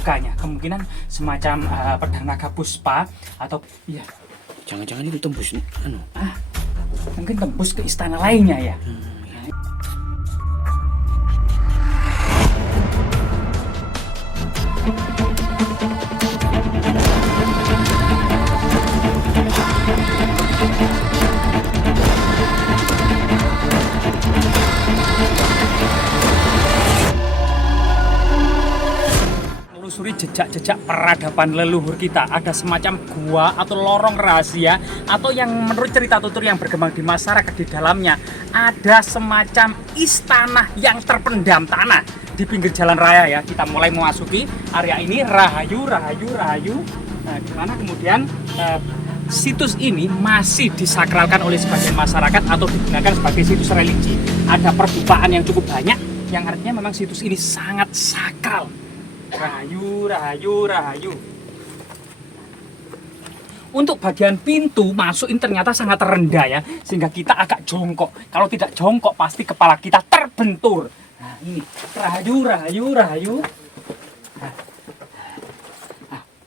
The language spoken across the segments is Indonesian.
membukanya. Kemungkinan semacam pedang naga puspa atau iya. Jangan-jangan itu tembus Mungkin tembus ke istana lainnya ya. Menelusuri jejak-jejak peradaban leluhur kita, ada semacam gua atau lorong rahasia atau yang menurut cerita tutur yang berkembang di masyarakat, di dalamnya ada semacam istana yang terpendam tanah di pinggir jalan raya ya. Kita mulai memasuki area ini, rahayu. Nah, di mana kemudian situs ini masih disakralkan oleh sebagian masyarakat atau digunakan sebagai situs religi. Ada perdukaan yang cukup banyak, yang artinya memang situs ini sangat sakral. Rahayu. Untuk bagian pintu masuk ini ternyata sangat rendah ya, sehingga kita agak jongkok. Kalau tidak jongkok pasti kepala kita terbentur. Nah ini rahayu. Nah,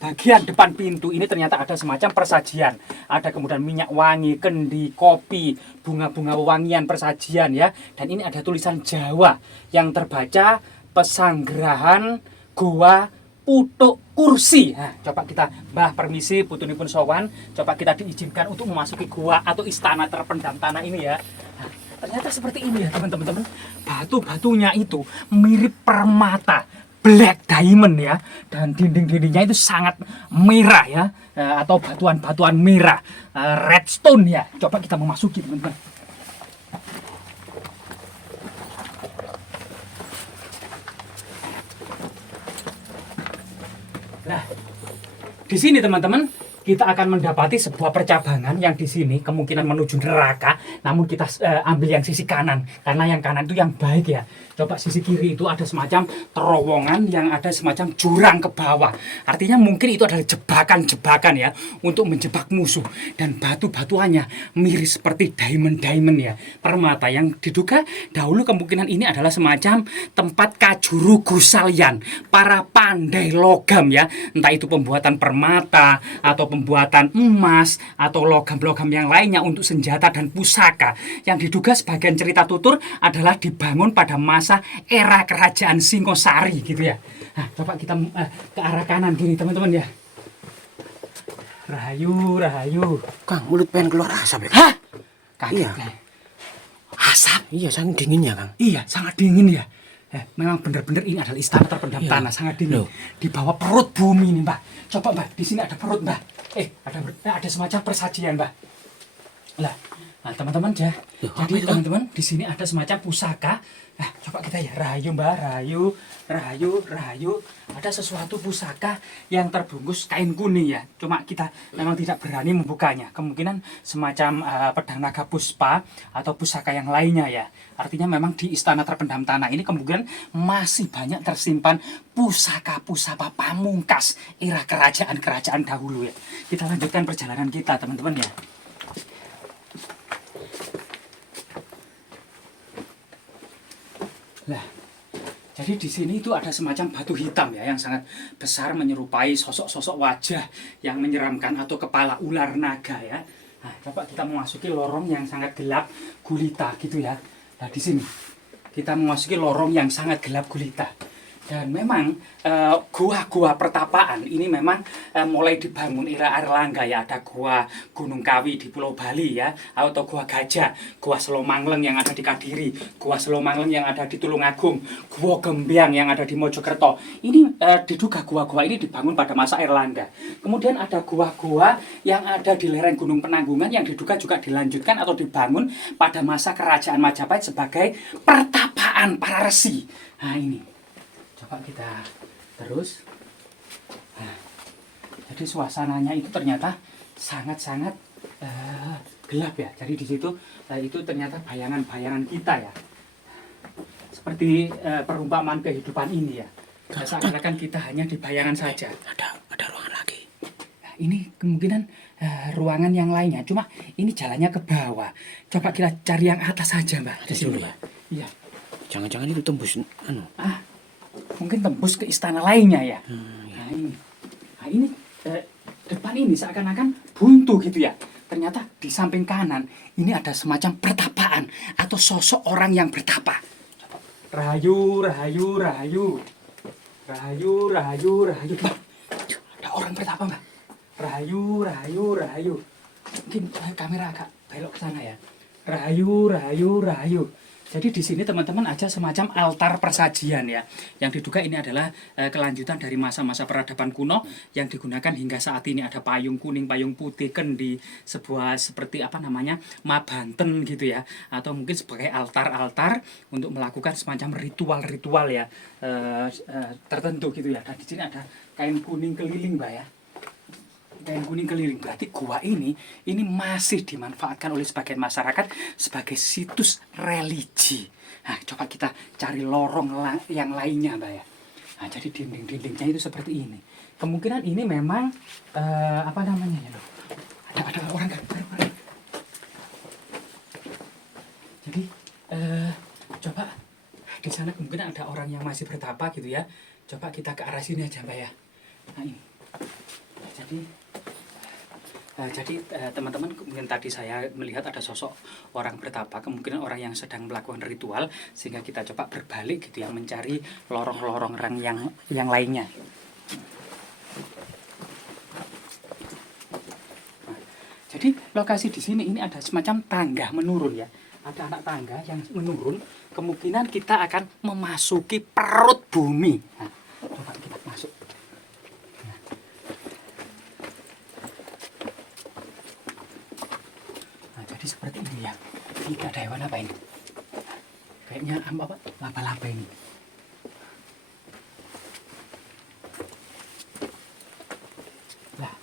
bagian depan pintu ini ternyata ada semacam persajian. Ada kemudian minyak wangi, kendi, kopi, bunga-bunga wewangian persajian ya. Dan ini ada tulisan Jawa yang terbaca Pesanggerahan Goa Putuk Kursi. Nah, coba kita, Mbah permisi, putunipun sowan, coba kita diizinkan untuk memasuki gua atau istana terpendam tanah ini ya. Nah, ternyata seperti ini ya teman-teman. Batu-batunya itu mirip permata, black diamond ya, dan dinding-dindingnya itu sangat merah ya, atau batuan-batuan merah, redstone ya. Coba kita memasuki teman-teman. Nah, di sini teman-teman kita akan mendapati sebuah percabangan yang di sini kemungkinan menuju neraka, namun kita ambil yang sisi kanan karena yang kanan itu yang baik ya. Coba sisi kiri itu ada semacam terowongan yang ada semacam jurang ke bawah. Artinya mungkin itu adalah jebakan-jebakan ya untuk menjebak musuh, dan batu-batuannya mirip seperti diamond ya, permata yang diduga dahulu kemungkinan ini adalah semacam tempat kajuru gusalian, para pandai logam ya, entah itu pembuatan permata atau pembuatan emas atau logam-logam yang lainnya untuk senjata dan pusaka, yang diduga sebagian cerita tutur adalah dibangun pada masa era kerajaan Singosari gitu ya. Nah, coba kita ke arah kanan gini teman-teman ya. Rahayu. Kang, mulut pengen keluar asap ya? Hah? Kaget, Iya. ya. Asap? Iya, saking dinginnya Kang. Iya, sangat dingin ya. Memang benar-benar ini adalah istana terpendam Iya. tanah, sangat dingin. Loh. Di bawah perut bumi nih, Mbak. Coba, Mbak, di sini ada perut, Mbak. Ada semacam persajian, Mbak. Nah, teman-teman ya. Loh, apa Jadi itu, Kang? teman-teman, di sini ada semacam pusaka. Nah, coba kita ya, rahayu, Mbak, rahayu. Ada sesuatu pusaka yang terbungkus kain kuning ya. Cuma kita memang tidak berani membukanya. Kemungkinan semacam pedang naga puspa atau pusaka yang lainnya ya. Artinya memang di istana terpendam tanah ini kemungkinan masih banyak tersimpan pusaka-pusaka pamungkas era kerajaan-kerajaan dahulu ya. Kita lanjutkan perjalanan kita, teman-teman ya. Nah, jadi di sini itu ada semacam batu hitam ya yang sangat besar menyerupai sosok-sosok wajah yang menyeramkan atau kepala ular naga ya. Nah, coba kita memasuki lorong yang sangat gelap gulita gitu ya. Nah, di sini kita memasuki lorong yang sangat gelap gulita. Dan memang gua-gua pertapaan ini memang mulai dibangun era Airlangga ya. Ada gua Gunung Kawi di Pulau Bali ya, atau gua Gajah, gua Selomangleng yang ada di Kadiri, gua Selomangleng yang ada di Tulungagung, gua Gembyang yang ada di Mojokerto. Ini diduga gua-gua ini dibangun pada masa Airlangga. Kemudian ada gua-gua yang ada di lereng Gunung Penanggungan yang diduga juga dilanjutkan atau dibangun pada masa Kerajaan Majapahit sebagai pertapaan para resi. Nah, ini. Coba kita terus. Nah, jadi suasananya itu ternyata sangat-sangat gelap ya. Jadi di situ itu ternyata bayangan-bayangan kita ya. Seperti perumpamaan kehidupan ini ya. Seakan-akan kita hanya di bayangan saja. Ada ruangan lagi. Nah, ini kemungkinan ruangan yang lainnya. Cuma ini jalannya ke bawah. Coba kita cari yang atas saja, Mbak. Di sini, Mbak. Iya. Jangan-jangan itu tembus Mungkin tembus ke istana lainnya ya. ini seakan-akan buntu gitu ya. Ternyata di samping kanan ini ada semacam pertapaan atau sosok orang yang bertapa. Rahayu, rahayu, rahayu. Rahayu, rahayu, rahayu. Bah, ada orang bertapa, Mbak. Rahayu, rahayu, rahayu. Mungkin kamera agak belok ke sana ya. Rahayu, rahayu, rahayu. Jadi di sini teman-teman ada semacam altar persajian ya, yang diduga ini adalah kelanjutan dari masa-masa peradaban kuno yang digunakan hingga saat ini. Ada payung kuning, payung putih, kendi, sebuah seperti apa namanya mabanten gitu ya, atau mungkin sebagai altar-altar untuk melakukan semacam ritual-ritual ya tertentu gitu ya. Dan di sini ada kain kuning keliling, Mbak ya. Kain kuning keliling, berarti gua ini masih dimanfaatkan oleh sebagian masyarakat sebagai situs religi. Nah, coba kita cari lorong yang lainnya, Mbak ya. Nah, jadi dinding-dindingnya itu seperti ini. Kemungkinan ini memang apa namanya ya, loh. Ada orang kan? Jadi coba di sana kemungkinan ada orang yang masih bertapa gitu ya. Coba kita ke arah sini aja, Mbak ya. Nah, ini. Jadi teman-teman, mungkin tadi saya melihat ada sosok orang bertapa, kemungkinan orang yang sedang melakukan ritual, sehingga kita coba berbalik gitu ya, mencari lorong-lorong yang lainnya. Nah, jadi lokasi di sini ini ada semacam tangga menurun ya, ada anak tangga yang menurun, kemungkinan kita akan memasuki perut bumi. Nah, coba kita masuk. Jadi seperti ini ya. Ini ada hewan apa ini? Kayaknya apa? Laba-laba ini. Nah,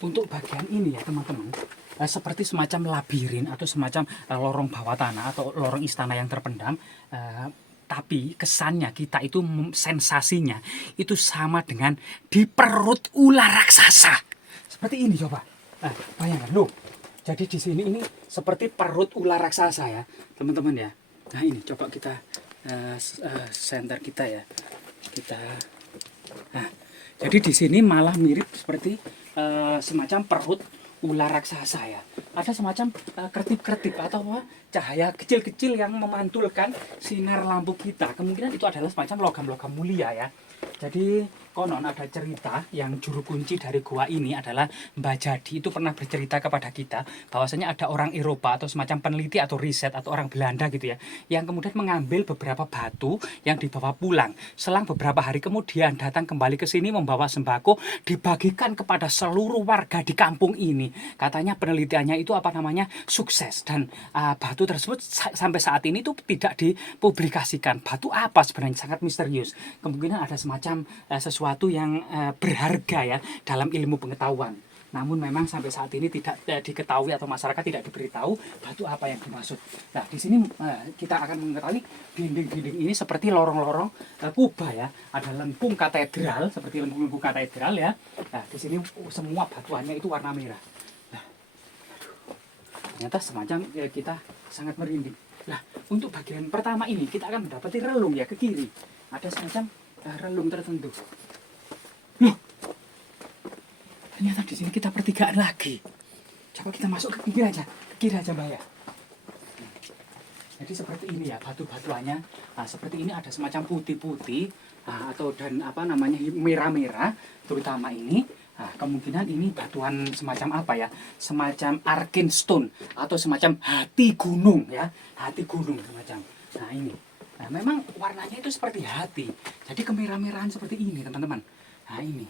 untuk bagian ini ya teman-teman, seperti semacam labirin atau semacam lorong bawah tanah atau lorong istana yang terpendam. Tapi kesannya kita itu sensasinya itu sama dengan di perut ular raksasa. Seperti ini coba. Nah, bayangkan loh. Jadi di sini ini seperti perut ular raksasa ya, teman-teman ya. Nah ini coba kita center kita ya. Nah, jadi di sini malah mirip seperti semacam perut ular raksasa ya. Ada semacam kertip-kertip atau apa, cahaya kecil-kecil yang memantulkan sinar lampu kita. Kemungkinan itu adalah semacam logam-logam mulia ya. Jadi konon ada cerita yang juru kunci dari gua ini adalah Mbah Jadi. Itu pernah bercerita kepada kita bahwasanya ada orang Eropa atau semacam peneliti atau riset atau orang Belanda gitu ya, yang kemudian mengambil beberapa batu yang dibawa pulang. Selang beberapa hari kemudian datang kembali ke sini membawa sembako, dibagikan kepada seluruh warga di kampung ini. Katanya penelitiannya itu apa namanya sukses, dan batu tersebut sampai saat ini tuh tidak dipublikasikan. Batu apa sebenarnya, sangat misterius. Kemungkinan ada semacam sesuatu yang berharga ya dalam ilmu pengetahuan. Namun memang sampai saat ini tidak diketahui atau masyarakat tidak diberitahu batu apa yang dimaksud. Nah, di sini kita akan mengetahui dinding-dinding ini seperti lorong-lorong kubah ya. Ada lengkung katedral, seperti lengkung katedral ya. Nah, di sini semua batuannya itu warna merah. Nah, ternyata semacam kita sangat merinding. Nah, untuk bagian pertama ini kita akan mendapati relung ya ke kiri. Ada semacam relung tertentu. Loh, ternyata di sini kita pertigaan lagi. Coba kita masuk ke kiri aja Mbak ya. Jadi seperti ini ya batu-batuannya. Nah, seperti ini ada semacam putih-putih atau dan apa namanya merah-merah, terutama ini. Nah, kemungkinan ini batuan semacam apa ya? Semacam Arkenstone atau semacam hati gunung ya, hati gunung semacam. Nah ini. Nah, memang warnanya itu seperti hati. Jadi kemerah-merahan seperti ini, teman-teman. Nah, ini.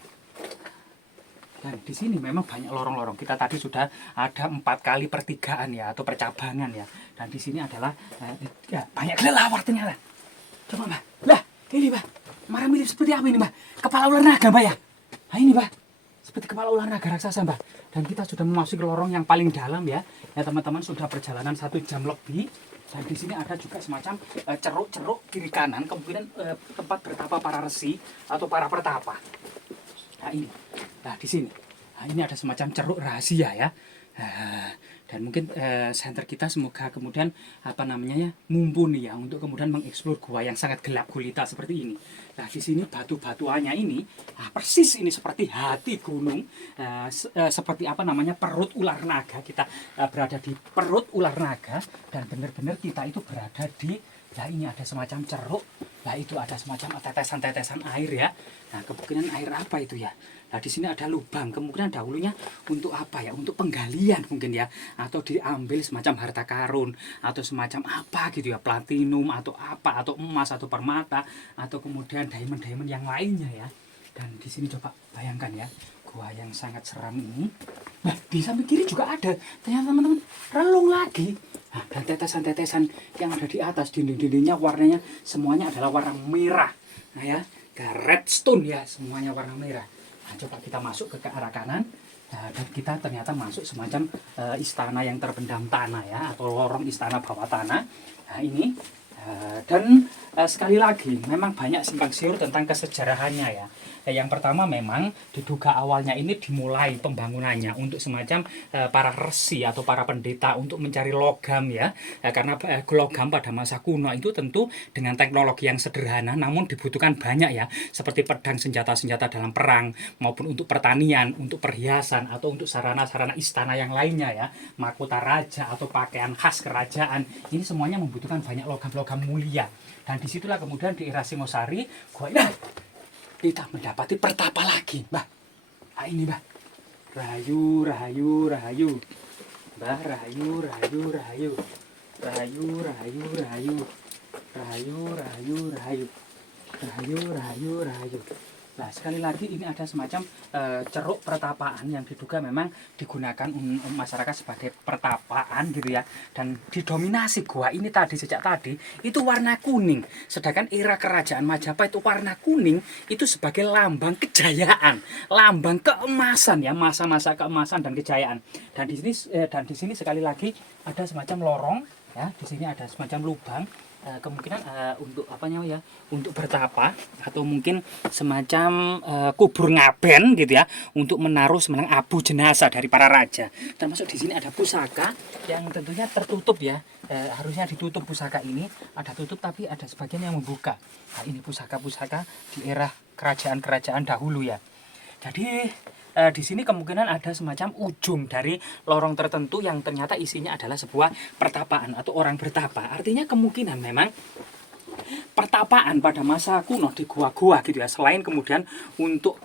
Dan di sini memang banyak lorong-lorong. Kita tadi sudah ada 4 kali pertigaan ya atau percabangan ya. Dan di sini adalah ya, banyak kelelawar ternyata. Coba, Mbak. Lah, ini, Mbak. Marah mirip seperti apa ini, Mbak? Kepala ular naga, Mbak ya. Nah, ini, Mbak. Seperti kepala ular naga raksasa, Mbak. Dan kita sudah memasuki lorong yang paling dalam ya. Ya, teman-teman, sudah perjalanan 1 jam lebih. Dan di sini ada juga semacam ceruk-ceruk kiri kanan, kemungkinan tempat bertapa para resi atau para pertapa. Nah ini, nah di sini, nah ini ada semacam ceruk rahasia ya. Nah, Dan mungkin center kita semoga kemudian mumpuni ya untuk kemudian mengeksplor gua yang sangat gelap gulita seperti ini. Nah di sini batu-batuannya ini persis ini seperti hati gunung, seperti perut ular naga. Kita berada di perut ular naga dan benar-benar kita itu berada di ini ada semacam ceruk. Nah itu ada semacam tetesan-tetesan air ya. Nah kemungkinan air apa itu ya? Nah di sini ada lubang, kemungkinan dahulunya untuk apa ya? Untuk penggalian mungkin ya, atau diambil semacam harta karun atau semacam apa gitu ya, platinum atau apa, atau emas atau permata atau kemudian diamond-diamond yang lainnya ya. Dan di sini coba bayangkan ya, gua yang sangat seram ini. Nah di samping kiri juga ada, ternyata teman-teman relung lagi. Nah, dan tetesan-tetesan yang ada di atas dinding-dindingnya warnanya semuanya adalah warna merah. Nah ya, redstone ya, semuanya warna merah. Nah, coba kita masuk ke arah kanan. Nah, dan kita ternyata masuk semacam istana yang terpendam tanah ya, atau lorong istana bawah tanah. Nah ini dan sekali lagi memang banyak simpang siur tentang kesejarahannya ya. Yang pertama memang diduga awalnya ini dimulai pembangunannya untuk semacam para resi atau para pendeta untuk mencari logam ya. Karena logam pada masa kuno itu tentu dengan teknologi yang sederhana namun dibutuhkan banyak ya, seperti pedang, senjata-senjata dalam perang maupun untuk pertanian, untuk perhiasan atau untuk sarana-sarana istana yang lainnya ya, mahkota raja atau pakaian khas kerajaan. Ini semuanya membutuhkan banyak logam-logam mulia. Dan disitulah kemudian di era Singosari kita mendapati pertapa lagi, Mbah. Nah ini, Mbah. Rahayu, rahayu, rahayu. Mbah, rahayu, rahayu, rahayu. Rahayu, rahayu, rahayu. Rahayu, rahayu, rahayu. Rahayu, rahayu, rahayu. Nah, sekali lagi ini ada semacam ceruk pertapaan yang diduga memang digunakan masyarakat sebagai pertapaan gitu ya. Dan didominasi gua ini tadi sejak tadi itu warna kuning. Sedangkan era kerajaan Majapahit itu warna kuning itu sebagai lambang kejayaan, lambang keemasan ya, masa-masa keemasan dan kejayaan. Dan di sini sekali lagi ada semacam lorong ya, di sini ada semacam lubang. Kemungkinan untuk untuk bertapa atau mungkin semacam kubur ngaben gitu ya, untuk menaruh semacam abu jenazah dari para raja. Termasuk di sini ada pusaka yang tentunya tertutup ya, harusnya ditutup pusaka ini, ada tutup tapi ada sebagian yang membuka. Nah ini pusaka-pusaka di era kerajaan-kerajaan dahulu ya. Jadi di sini kemungkinan ada semacam ujung dari lorong tertentu yang ternyata isinya adalah sebuah pertapaan atau orang bertapa. Artinya kemungkinan memang pertapaan pada masa kuno di gua-gua gitu ya, selain kemudian untuk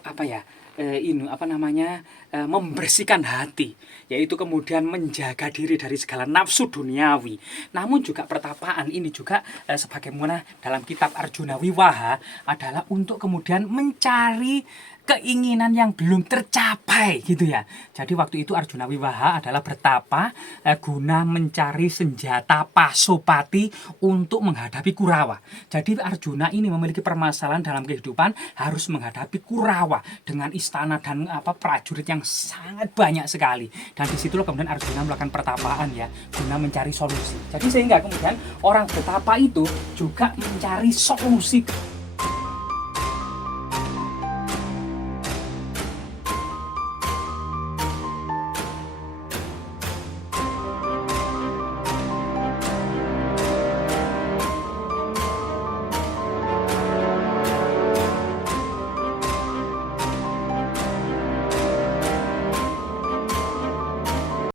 membersihkan hati, yaitu kemudian menjaga diri dari segala nafsu duniawi. Namun juga pertapaan ini juga sebagaimana dalam kitab Arjuna Wiwaha adalah untuk kemudian mencari keinginan yang belum tercapai gitu ya. Jadi waktu itu Arjuna Wiwaha adalah bertapa guna mencari senjata Pasopati untuk menghadapi Kurawa. Jadi Arjuna ini memiliki permasalahan dalam kehidupan, harus menghadapi Kurawa dengan istana dan prajurit yang sangat banyak sekali. Dan disitulah kemudian Arjuna melakukan pertapaan ya, guna mencari solusi. Jadi sehingga kemudian orang bertapa itu juga mencari solusi